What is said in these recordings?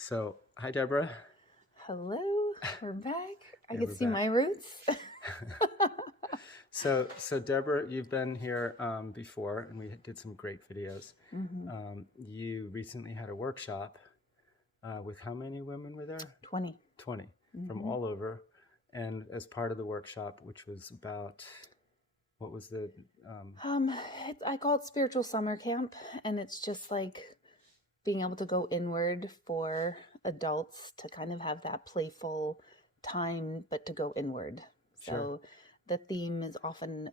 So, hi, Deborah. Hello, we're back. I Yeah, can we're see back. my roots. So Deborah, you've been here before, and we did some great videos. hmm You recently had a workshop with how many women were there? 20. 20 from hmm all over. And as part of the workshop, which was about, what was the, Um, I call it spiritual summer camp, and it's just like being able to go inward for adults to kind of have that playful time, but to go inward. sure. So the theme is often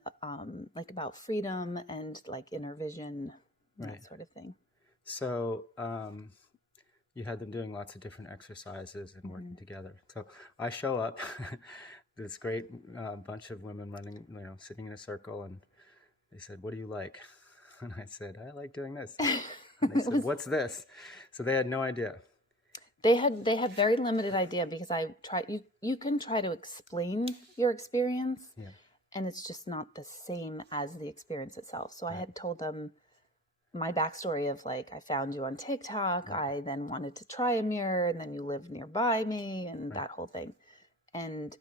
like about freedom and like inner vision and Right. that sort of thing. So you had them doing lots of different exercises and hmm working together. So I show up, this great bunch of women running, sitting in a circle, and they said, "What do you like?" And I said, "I like doing this." And they It said, was "What's this?" So they had no idea. they had very limited idea because you can try to explain your experience Yeah, and it's just not the same as the experience itself. So I right, had told them my backstory of like I found you on TikTok, right, I then wanted to try a mirror, and then you lived nearby me and right, that whole thing. And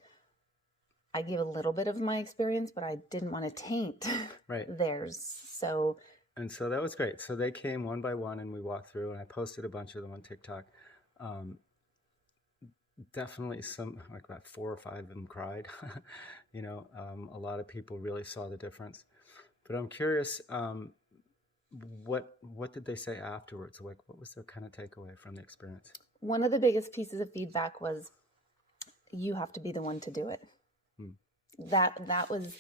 I gave a little bit of my experience, but I didn't want to taint right. theirs. So And so that was great. So they came one by one, and we walked through, and I posted a bunch of them on TikTok. Um, Definitely some, like about 4 or 5 of them cried. A lot of people really saw the difference. But I'm curious, what did they say afterwards? Like, what was their kind of takeaway from the experience? one of the biggest pieces of feedback was you have to be the one to do it. Hmm. That was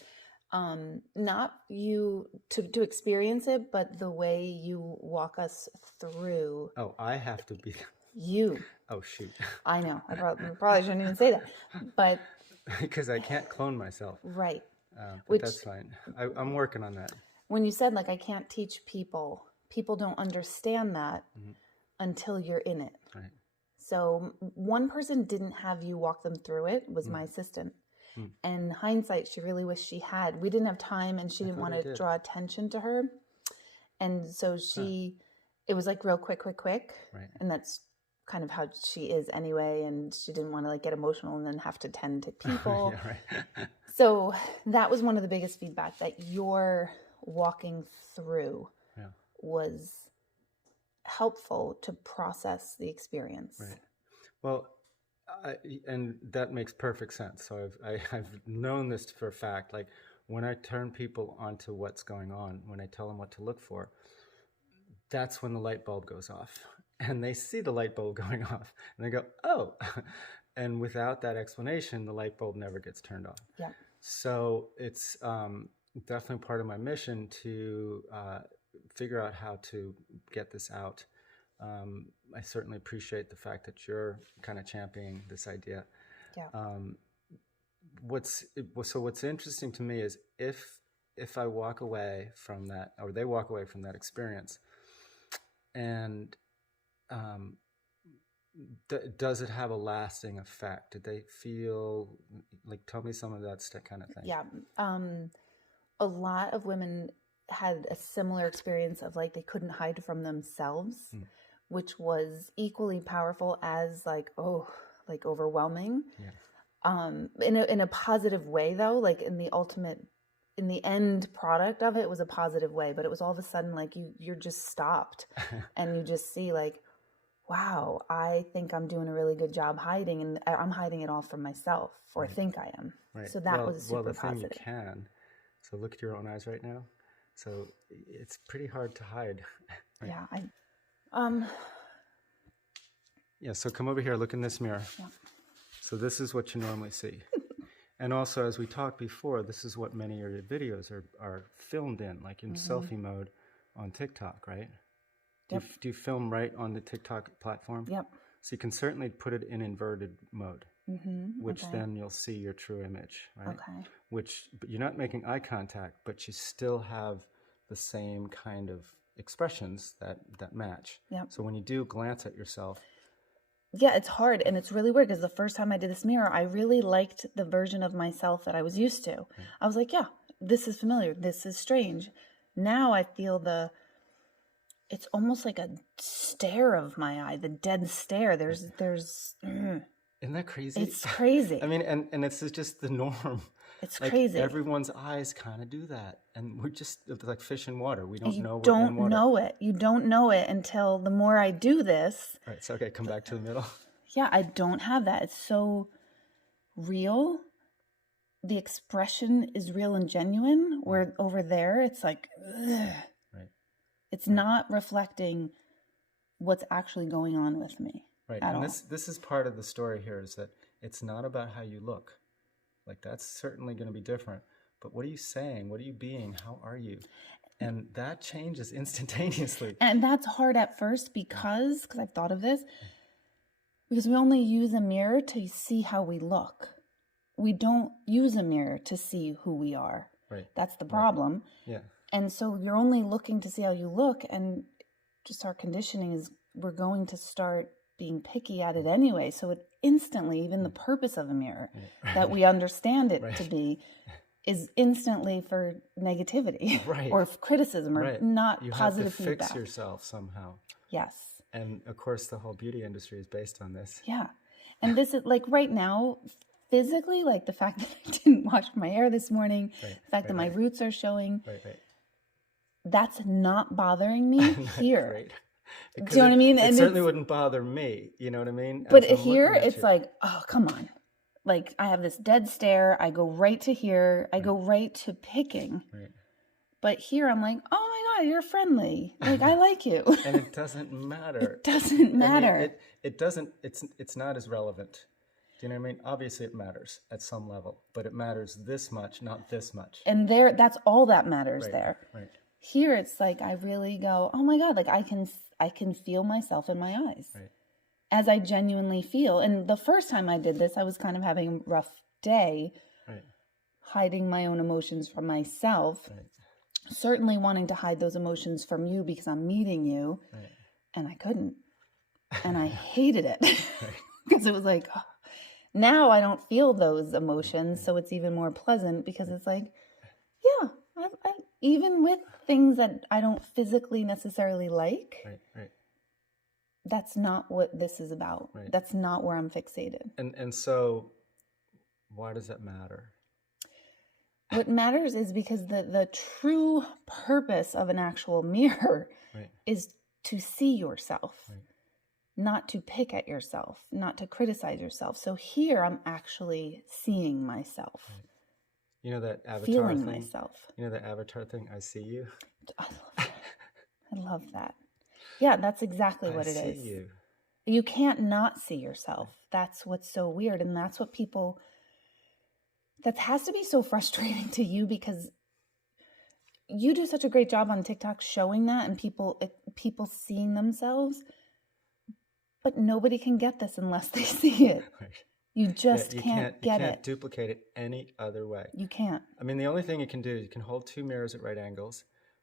not you to experience it, but the way you walk us through. Oh, I have to be. You. Oh, shoot. I know. I probably shouldn't even say that, but Because I can't clone myself. right. But Which that's fine. I'm working on that. when you said like I can't teach people, people don't understand that Mm-hmm. until you're in it. Right. So one person didn't have you walk them through it, was my assistant. And hindsight, she really wished she had. We didn't have time and she I didn't thought want I to did. draw attention to her. And so it was like real quick. Right. And that's kind of how she is anyway. And she didn't want to like get emotional and then have to tend to people. Yeah, right. So that was one of the biggest feedback that you're walking through Yeah. was helpful to process the experience. Right. Well, and that makes perfect sense. So I've known this for a fact. Like when I turn people onto what's going on, when I tell them what to look for, that's when the light bulb goes off, and they see the light bulb going off, and they go, "Oh," and without that explanation, the light bulb never gets turned on. Yeah. So it's definitely part of my mission to figure out how to get this out. I certainly appreciate the fact that you're kind of championing this idea. Yeah. What's interesting to me is if I walk away from that, or they walk away from that experience, and does it have a lasting effect? Did they feel like, tell me some of that kind of thing? Yeah. A lot of women had a similar experience of like they couldn't hide from themselves, which was equally powerful as like, oh, like overwhelming. Yeah. In a positive way though, like in the end product of it was a positive way, but it was all of a sudden like you're just stopped and you just see like, wow, I think I'm doing a really good job hiding, and I'm hiding it all from myself, or Right. think I am. Right. So that was super the thing positive. you can. So look at your own eyes right now. So it's pretty hard to hide. Right? Yeah. Yeah. So come over here. Look in this mirror. Yeah. So this is what you normally see. And also, as we talked before, this is what many of your videos are filmed in, like in selfie mode on TikTok, right? Yep. Do you film right on the TikTok platform? Yep. So you can certainly put it in inverted mode, which Okay. then you'll see your true image, right? Okay. But you're not making eye contact, but you still have the same kind of expressions that match. Yep. So when you do glance at yourself, yeah, it's hard, and it's really weird because the first time I did this mirror, I really liked the version of myself that I was used to. I was like, yeah, this is familiar. This is strange. Now I feel it's almost like a stare of my eye, the dead stare. Isn't that crazy? It's crazy. I mean, and it's just the norm. It's Like crazy. everyone's eyes kind of do that, and we're just like fish in water. We don't know You we're in don't water. know it. You don't know it until the more I do this. Right. So okay, come back to the middle. Yeah, I don't have that. It's so real. The expression is real and genuine. Where over there, it's like, ugh. Right. It's not reflecting what's actually going on with me. Right. And this is part of the story here, is that it's not about how you look. Like that's certainly going to be different. But what are you saying? What are you being? How are you? And that changes instantaneously. And that's hard at first because I've thought of this, because we only use a mirror to see how we look. We don't use a mirror to see who we are. Right. That's the problem. Right. Yeah. And so you're only looking to see how you look, and just our conditioning is we're going to start being picky at it anyway. So it instantly, even the purpose of a mirror that we understand it to be, is instantly for negativity or criticism or not you positive have to feedback. Fix yourself somehow. Yes. And of course, the whole beauty industry is based on this. Yeah. And this is like right now, physically, like the fact that I didn't wash my hair this morning, the fact that my roots are showing, that's not bothering me here. Right. Do you know what I mean? It certainly wouldn't bother me. You know what I mean? But here, it's like, oh, come on. Like I have this dead stare. I go right to here. I go right to picking. Right. But here I'm like, oh my God, you're friendly. Like I like you. And it doesn't matter. It doesn't matter. I mean, it doesn't, it's not as relevant. Do you know what I mean? Obviously it matters at some level, but it matters this much, not this much. And that's all that matters there. Right. Here it's like I really go, oh my God, like I can feel myself in my eyes. Right. As I genuinely feel. And the first time I did this, I was kind of having a rough day, hiding my own emotions from myself. Right. Certainly wanting to hide those emotions from you because I'm meeting you. Right. And I couldn't. And I hated it. Because it was like, oh. Now I don't feel those emotions. So it's even more pleasant because it's like, yeah, I even with things that I don't physically necessarily like, that's not what this is about. Right. That's not where I'm fixated. And so why does that matter? What matters is because the true purpose of an actual mirror is to see yourself, not to pick at yourself, not to criticize yourself. So here I'm actually seeing myself. You know that avatar feeling thing? Myself. You know that avatar thing? I see you. I love that. I love that. Yeah, that's exactly what it is. I see you. You can't not see yourself. That's what's so weird. And that's what that has to be so frustrating to you because you do such a great job on TikTok showing that and people seeing themselves, but nobody can get this unless they see it. You just can't get it. You can't duplicate it any other way. You can't. I mean, the only thing you can do is you can hold two mirrors at right angles,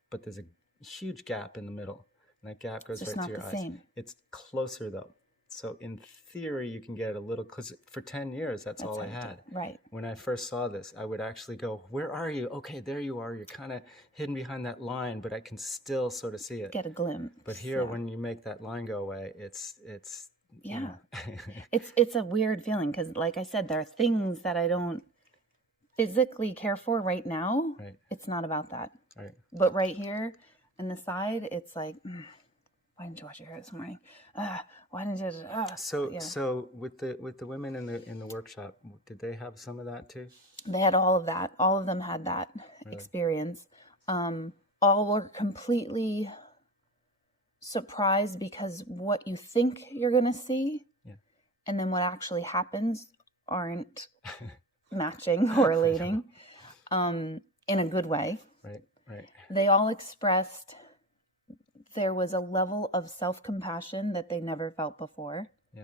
but there's a huge gap in the middle. And that gap goes right to your eyes. Same. It's closer though. So in theory, you can get a little, because for 10 years, that's all I had. Right. When I first saw this, I would actually go, where are you? Okay, there you are. You're kind of hidden behind that line, but I can still sort of see it. Get a glimpse. But here, when you make that line go away, it's yeah. It's a weird feeling because, like I said, there are things that I don't physically care for right now. Right. It's not about that. Right. But right here on the side, it's like, why didn't you wash your hair this morning? Why didn't you? So with the women in the workshop, did they have some of that too? They had all of that. All of them had that experience. All were completely surprised because what you think you're going to see and then what actually happens aren't matching, correlating in a good way. Right. They all expressed there was a level of self-compassion that they never felt before. Yeah.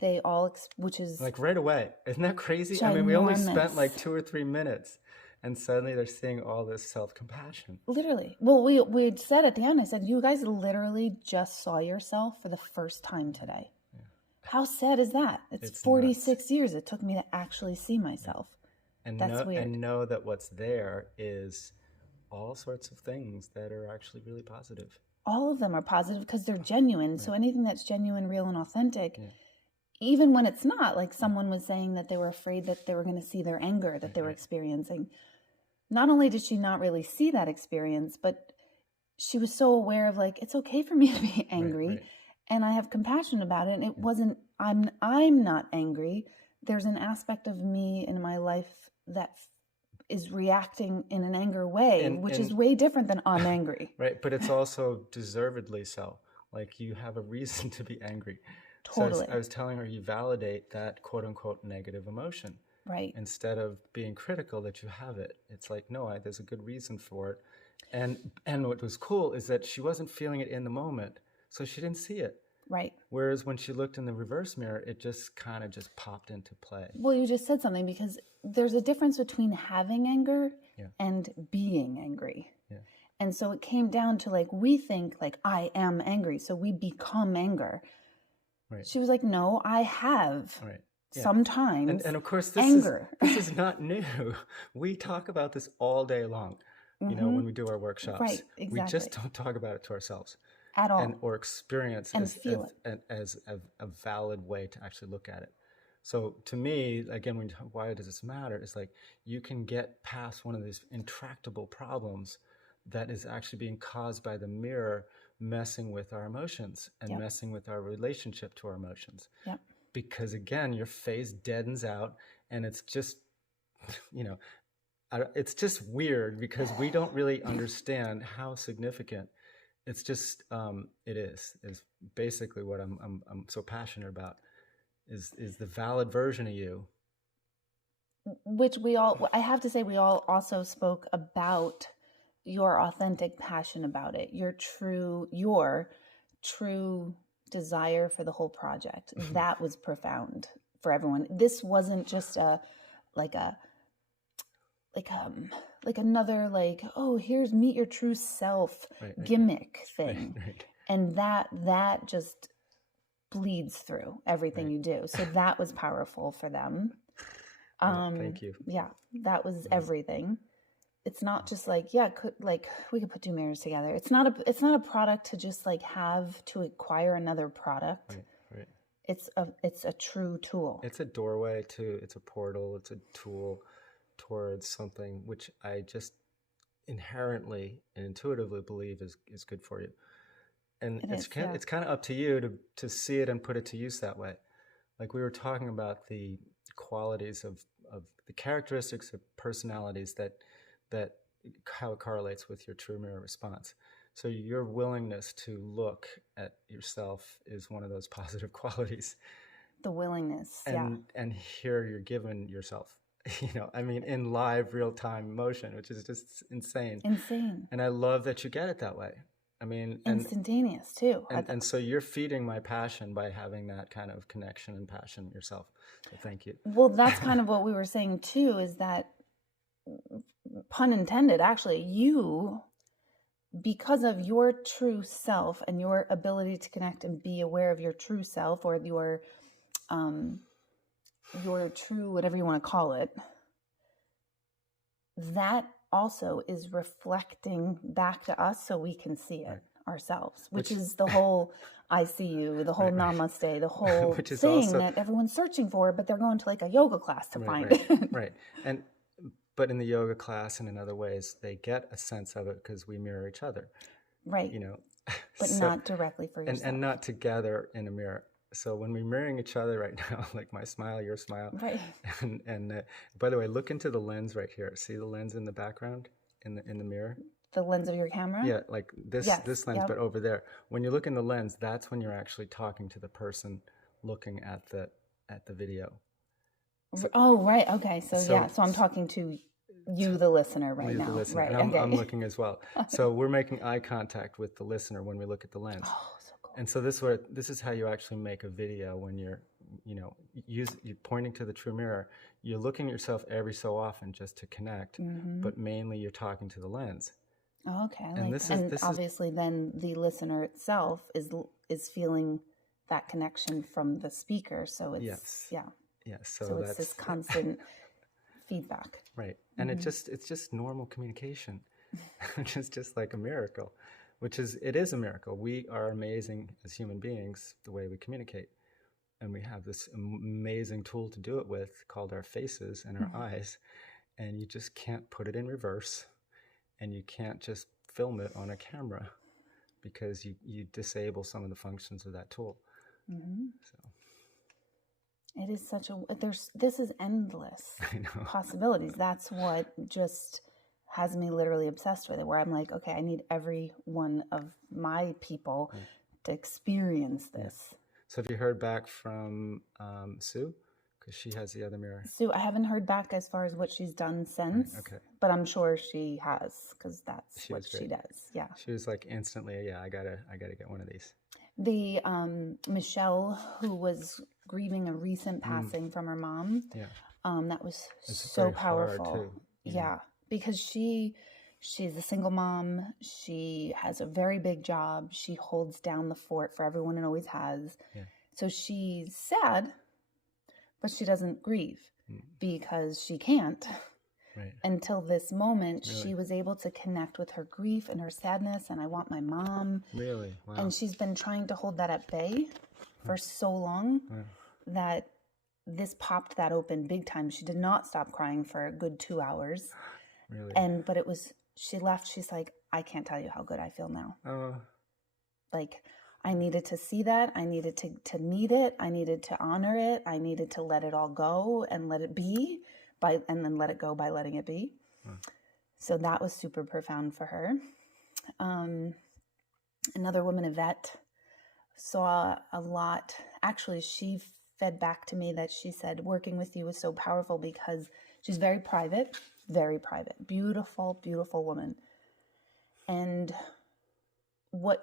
They all, which is like right away. Isn't that crazy? Ginormous. I mean, we only spent like 2 or 3 minutes and suddenly they're seeing all this self-compassion. Literally. Well, we had said at the end, I said, you guys literally just saw yourself for the first time today. Yeah. How sad is that? It's 46 nuts. Years it took me to actually see myself. And that's weird. And know that what's there is all sorts of things that are actually really positive. all of them are positive because they're genuine. Right. So anything that's genuine, real, and authentic, Yeah. even when it's not, like someone was saying that they were afraid that they were going to see their anger that they were experiencing. Not only did she not really see that experience, but she was so aware of like, it's okay for me to be angry, and I have compassion about it. And it wasn't, I'm not angry. There's an aspect of me in my life that is reacting in an anger way, which is way different than I'm angry. Right. But it's also deservedly so. Like, you have a reason to be angry. Totally. So I was telling her, you validate that quote unquote negative emotion. Right. Instead of being critical that you have it. It's like, no, there's a good reason for it. And what was cool is that she wasn't feeling it in the moment, so she didn't see it. Right. Whereas when she looked in the reverse mirror, it just kind of just popped into play. Well, you just said something, because there's a difference between having anger and being angry. Yeah. And so it came down to like, we think like, I am angry, so we become anger. Right. She was like, no, I have. Right. Yeah. Sometimes and of course this is not new. We talk about this all day long, you know, when we do our workshops. Right, exactly. We just don't talk about it to ourselves at all, or experience and as a valid way to actually look at it. So to me, again, why does this matter? It's like, you can get past one of these intractable problems that is actually being caused by the mirror messing with our emotions and messing with our relationship to our emotions. Yep. Because again, your face deadens out, and it's just, you know, it's just weird because we don't really understand how significant. It's just, it is basically what I'm so passionate about, is the valid version of you. Which I have to say, we all also spoke about your authentic passion about it, your true desire for the whole project. That was profound for everyone. This wasn't just another like, oh, here's meet your true self gimmick thing. Right. And that just bleeds through everything you do. So that was powerful for them. Thank you. Yeah, that was everything. It's not just like, we could put two mirrors together. It's not a product to just like have to acquire another product. Right. It's a true tool. It's a doorway it's a portal, it's a tool towards something which I just inherently and intuitively believe is good for you. And it's kind of up to you to see it and put it to use that way. Like, we were talking about the qualities of the characteristics of personalities that how it correlates with your true mirror response. So your willingness to look at yourself is one of those positive qualities. The willingness, and here you're given yourself, you know, I mean, in live real-time motion, which is just insane. And I love that you get it that way. I mean, instantaneous too. And so you're feeding my passion by having that kind of connection and passion yourself. So thank you. Well, that's kind of what we were saying too, is that, pun intended, actually, you, because of your true self and your ability to connect and be aware of your true self, or your true, whatever you want to call it, that also is reflecting back to us so we can see it ourselves, which is the whole I see you, the whole namaste, the whole thing that everyone's searching for, but they're going to like a yoga class to find it. Right. But in the yoga class and in other ways, they get a sense of it because we mirror each other. Right. You know, but not directly for yourself. And not together in a mirror. So when we're mirroring each other right now, like my smile, your smile. Right. And by the way, look into the lens right here. See the lens in the background in the mirror? The lens of your camera? Yeah, like this lens, but over there. When you look in the lens, that's when you're actually talking to the person looking at the video. So, oh, right. Okay. So I'm talking to you, the listener, right now. Listener. Right. And I'm looking as well. So we're making eye contact with the listener when we look at the lens. Oh, so cool. And so this is how you actually make a video when you're pointing to the true mirror. You're looking at yourself every so often just to connect, but mainly you're talking to the lens. Oh, okay. Obviously then the listener itself is feeling that connection from the speaker. So it's Yes. So it's this constant feedback. Right. And it's just normal communication, which is just like a miracle. it is a miracle. We are amazing as human beings, the way we communicate. And we have this amazing tool to do it with called our faces and our eyes. And you just can't put it in reverse. And you can't just film it on a camera because you disable some of the functions of that tool. So it is this is endless possibilities. That's what just has me literally obsessed with it, where I'm like, okay, I need every one of my people to experience this. So have you heard back from Sue? Because she has the other mirror. Sue, I haven't heard back as far as what she's done since, but I'm sure she has, because that's what she does. Yeah. She was like instantly, I gotta get one of these. The Michelle, who was grieving a recent passing from her mom, that was so powerful. Yeah, because she's a single mom. She has a very big job. She holds down the fort for everyone and always has. Yeah. So she's sad, but she doesn't grieve because she can't. Right. Until this moment, she was able to connect with her grief and her sadness, and I want my mom. Really? Wow. And she's been trying to hold that at bay for so long that this popped that open big time. She did not stop crying for a good 2 hours. Really? But it was, she left, she's like, I can't tell you how good I feel now. Like, I needed to see that. I needed to meet it. I needed to honor it. I needed to let it all go and let it be. And then let it go by letting it be. So that was super profound for her. Another woman, Yvette, saw a lot. Actually, she fed back to me that she said working with you was so powerful because she's very private, beautiful, beautiful woman. And what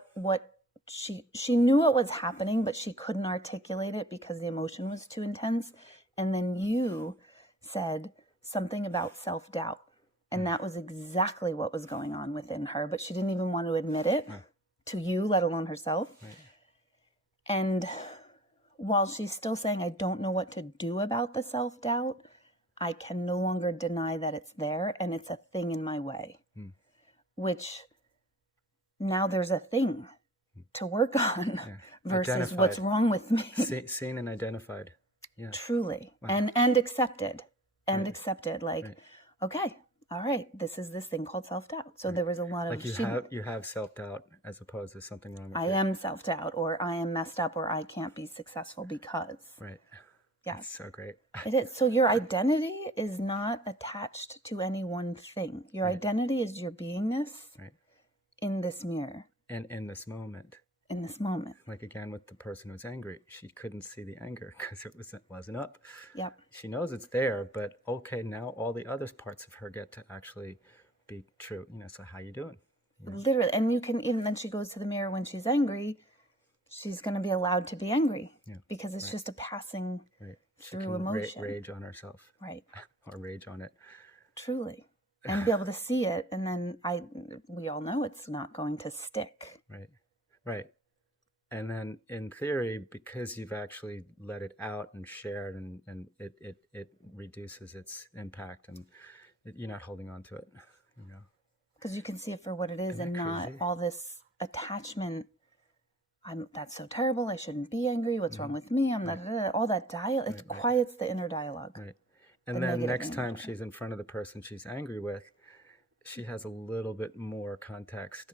she knew what was happening, but she couldn't articulate it because the emotion was too intense. And then you said something about self-doubt. And that was exactly what was going on within her, but she didn't even want to admit it to you, let alone herself. Right. And while she's still saying, I don't know what to do about the self-doubt, I can no longer deny that it's there and it's a thing in my way, which now there's a thing to work on versus identified. What's wrong with me. Seen and identified. Yeah. Truly. Wow. And accepted. And accepted, like, okay, all right, this is this thing called self-doubt. So there was a lot of... Like you have self-doubt as opposed to something wrong with I am self-doubt, or I am messed up, or I can't be successful because... Right. Yeah. That's so great. It is. So your identity is not attached to any one thing. Your identity is your beingness in this mirror. And in this moment. In this moment. Like again with the person who's angry, she couldn't see the anger because it wasn't up. Yep. She knows it's there, but okay, now all the other parts of her get to actually be true. So how you doing? Literally, and you can even then she goes to the mirror when she's angry. She's going to be allowed to be angry because it's just a passing through emotion. Rage on herself, right? Or rage on it. Truly, and be able to see it, and then we all know it's not going to stick. Right. And then in theory, because you've actually let it out and shared and it reduces its impact and you're not holding on to it, Because you can see it for what it is and not all this attachment. That's so terrible. I shouldn't be angry. What's wrong with me? I'm not, all that dialogue. It quiets the inner dialogue. Right. And then next time she's in front of the person she's angry with, she has a little bit more context,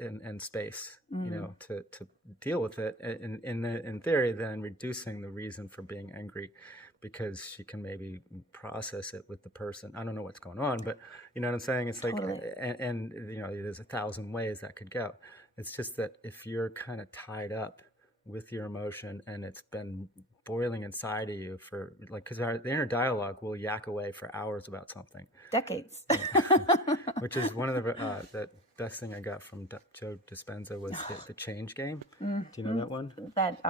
and space, to deal with it. In theory, then reducing the reason for being angry, because she can maybe process it with the person. I don't know what's going on, but you know what I'm saying? It's like, and there's 1,000 ways that could go. It's just that if you're kind of tied up with your emotion and it's been boiling inside of you for because the inner dialogue will yak away for hours about something. Decades. Which is one of the best thing I got from Joe Dispenza was the change game. Do you know that one? That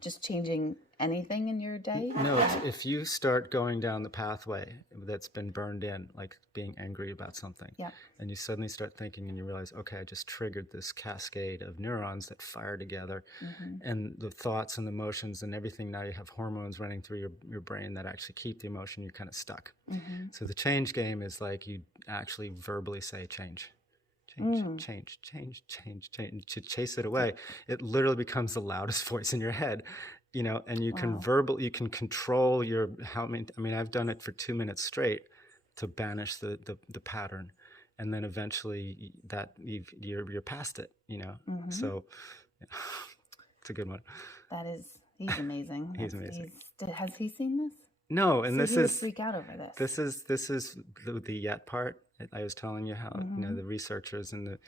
just changing anything in your day? No, if you start going down the pathway that's been burned in, like being angry about something, and you suddenly start thinking and you realize, okay, I just triggered this cascade of neurons that fire together, and the thoughts and the emotions and everything, now you have hormones running through your brain that actually keep the emotion, you're kind of stuck. So the change game is like you actually verbally say change. change, change, change, change, change, to chase it away, it literally becomes the loudest voice in your head, and you can you can control I've done it for 2 minutes straight to banish the pattern. And then eventually you're past it, So it's a good one. He's amazing. He's amazing. Has he seen this? No, and so he would freak out over this. This is the yet part. I was telling you how the researchers and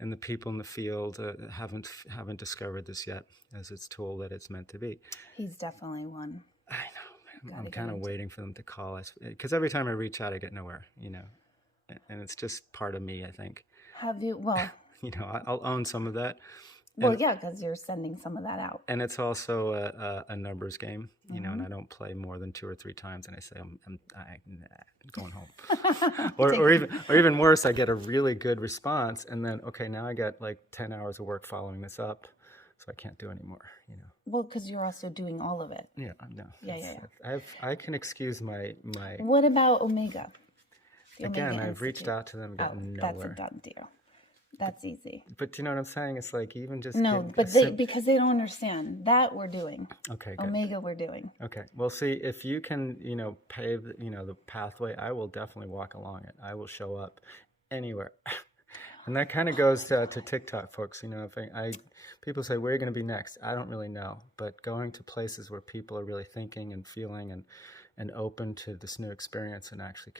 the people in the field haven't discovered this yet as its tool that it's meant to be. He's definitely one. I know. I'm kind of waiting for them to call us, because every time I reach out, I get nowhere. And it's just part of me, I think. Have you? Well, I'll own some of that. Well, yeah, because you're sending some of that out. And it's also a numbers game, and I don't play more than 2 or 3 times, and I say I'm going home. or even worse, I get a really good response, and then now I got like 10 hours of work following this up, so I can't do anymore. Well, because you're also doing all of it. Yeah, no. Yeah. I can excuse my. What about Omega? Again, I've reached out to them, gotten nowhere. That's a done deal. That's easy. But you know what I'm saying? It's like even just because they don't understand that we're doing. Okay, good. Omega we're doing. Okay. Well, see, if you can, pave, the pathway, I will definitely walk along it. I will show up anywhere. And that kind of goes to TikTok, folks. If people say, where are you going to be next? I don't really know. But going to places where people are really thinking and feeling and open to this new experience and actually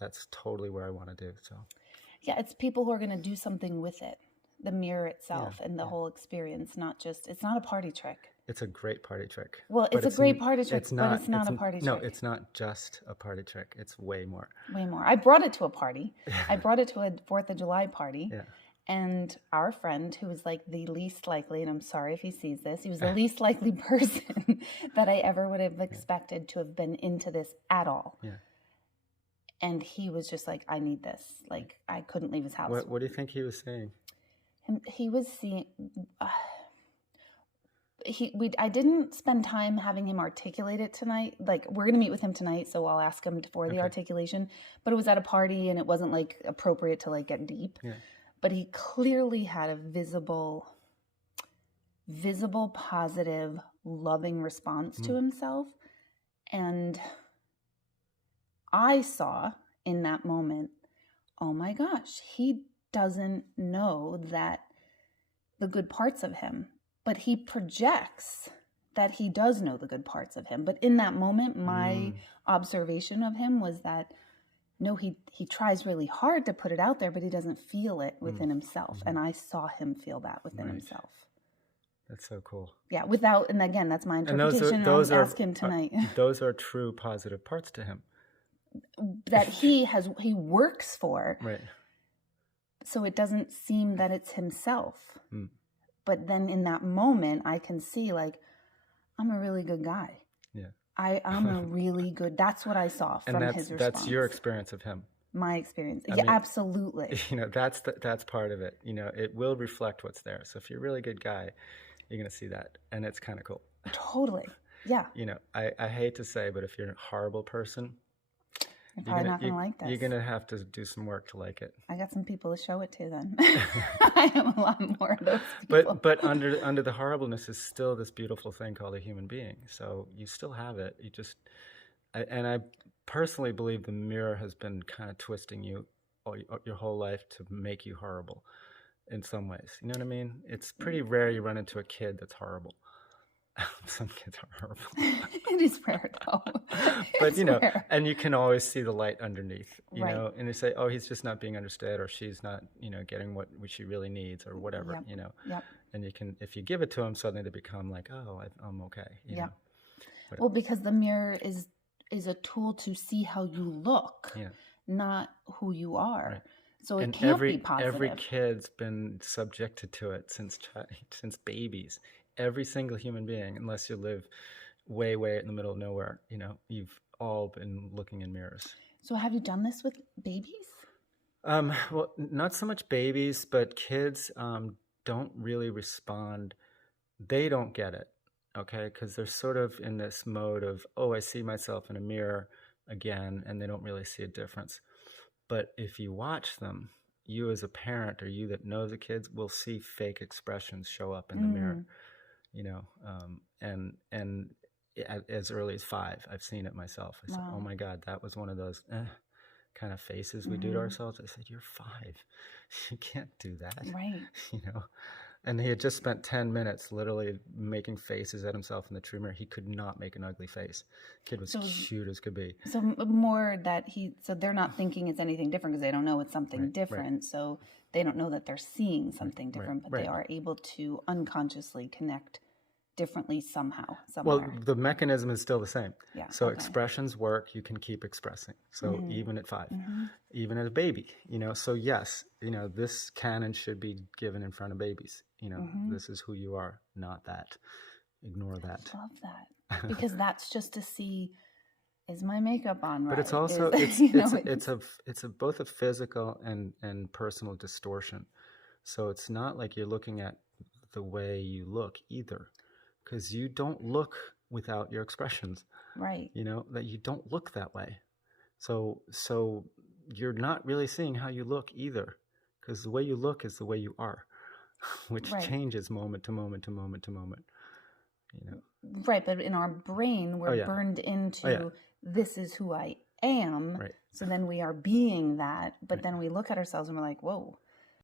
that's totally where I want to do. So. Yeah, it's people who are going to do something with it, the mirror itself and the whole experience, it's not a party trick. It's a great party trick. Well, it's a great party trick, but it's not a party trick. No, it's not just a party trick. It's way more. Way more. I brought it to a party. I brought it to a 4th of July party. Yeah. And our friend, who was like the least likely, and I'm sorry if he sees this, he was the least likely person that I ever would have expected to have been into this at all. Yeah. And he was just like, I need this. Like, I couldn't leave his house. What do you think he was saying? He was seeing... I didn't spend time having him articulate it tonight. Like, we're going to meet with him tonight, so I'll ask him for the articulation. But it was at a party, and it wasn't, like, appropriate to, like, get deep. Yeah. But he clearly had a visible, positive, loving response to himself. And I saw in that moment, oh my gosh, he doesn't know that the good parts of him, but he projects that he does know the good parts of him. But in that moment, my observation of him was that, no, he tries really hard to put it out there, but he doesn't feel it within himself. And I saw him feel that within himself. That's so cool. Yeah, and again, that's my interpretation. And I'll ask him tonight. Those are true positive parts to him. That he works for. Right. So it doesn't seem that it's himself. But then in that moment, I can see, like, I'm a really good guy. Yeah. I'm a really good, that's what I saw from his response. That's your experience of him. My experience. I mean, absolutely. That's part of it. It will reflect what's there. So if you're a really good guy, you're going to see that. And it's kind of cool. Totally. Yeah. I hate to say, but if you're a horrible person, you're probably not going to like this. You're going to have to do some work to like it. I got some people to show it to then. I have a lot more of those people. But under the horribleness is still this beautiful thing called a human being. So you still have it. I personally believe the mirror has been kind of twisting you your whole life to make you horrible in some ways. You know what I mean? It's pretty rare you run into a kid that's horrible. Some kids are horrible. It is rare, though. But, rare. And you can always see the light underneath, you know, and you say, oh, he's just not being understood, or she's not, getting what she really needs, or whatever, Yep. And you can, if you give it to them, suddenly they become like, oh, I'm okay. You know? Well, because the mirror is a tool to see how you look, not who you are. Right. So it can't be positive. Every kid's been subjected to it since babies. Every single human being, unless you live way, way in the middle of nowhere, you've all been looking in mirrors. So have you done this with babies? Well, not so much babies, but kids don't really respond. They don't get it, okay? Because they're sort of in this mode of, oh, I see myself in a mirror again, and they don't really see a difference. But if you watch them, you as a parent, or you that knows the kids, will see fake expressions show up in the mirror, you know, and as early as 5, I've seen it myself. I said, oh Wow. my God, that was one of those kind of faces we do to ourselves. I said, you're 5. You can't do that. Right. You know? And he had just spent 10 minutes literally making faces at himself in the true mirror. He could not make an ugly face. Kid was cute as could be. So more that so they're not thinking it's anything different because they don't know it's something different. Right. So they don't know that they're seeing something different, but they are able to unconsciously connect differently somehow, somewhere. Well, the mechanism is still the same. Yeah. So expressions work, you can keep expressing. So even at 5, even as a baby, you know, so yes, you know, this canon should be given in front of babies. You know, this is who you are, not that. Ignore that. I love that. Because that's just to see, is my makeup on right? But it's also, it's both a physical and personal distortion. So it's not like you're looking at the way you look either. Because you don't look without your expressions. Right. You know, that you don't look that way. So you're not really seeing how you look either. Because the way you look is the way you are, which changes moment to moment to moment to moment. You know. Right, but in our brain, we're burned into this is who I am. Right. So then we are being that, but then we look at ourselves and we're like, whoa,